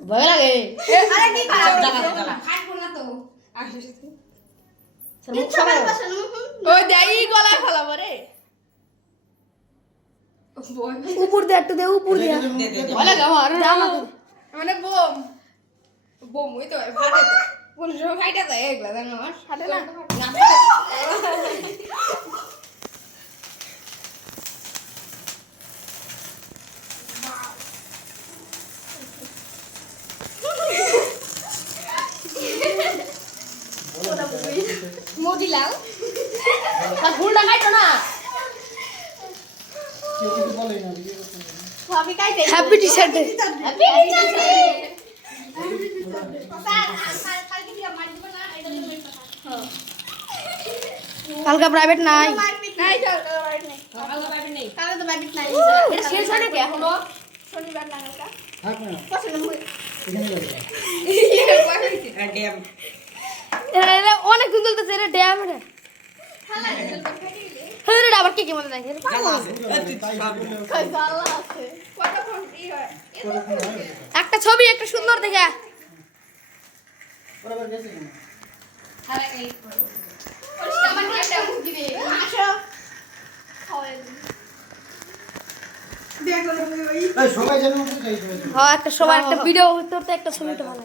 ভয় লাগে আরে কি খারাপ খাটবো না তো মুখ সামনে ওই দেই গলায় ফলাবো রে উপর দে একটু দে উপর দে ভয় লাগে আমার মানে বোম বোম ওই তো ফাটে তো কোন সময় ফাইটা যায় এগুলা জানো ফাটে না মোদি লাও আর ভুলটা খাইতো না ভাবি কাইতে হ্যাপি টি-শার্ট দে হ্যাপি কালকে দিয়া মার দিব না এটা তো মেট কথা কালকে প্রাইভেট নাই নাই চল বাইরে নেই আল্লাহ পাইবে নেই কালকে তো বাইবিট নাই এটা শেষ হয় নাকি এখনো শনিবার না কালকা থাক না পছন্দ হই এখানে যাবে এরা অনেক দিন চলতেছে রে ড্যাম রে খালা রেজাল্ট ফাটি গেলে হ্যাঁ রে আবার কি কি মনে নাই রে কই জালা আছে কতক্ষণ ই হয় একটা ছবি একটা সুন্দর দেখে বরাবর গেছে কেন খালা কাই ওর সামান একটা মুখ দিবে আসো খাওয়াই দেখো ওই এই সবাই জানো তো যাই সবাই হ্যাঁ একটা সবার একটা ভিডিও করতে একটা ছবিটা ভালো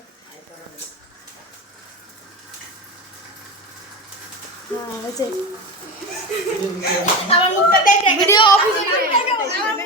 হ্যাঁ হয়েছে আমার মুখটা দেখ ভিডিও অফিসে আমার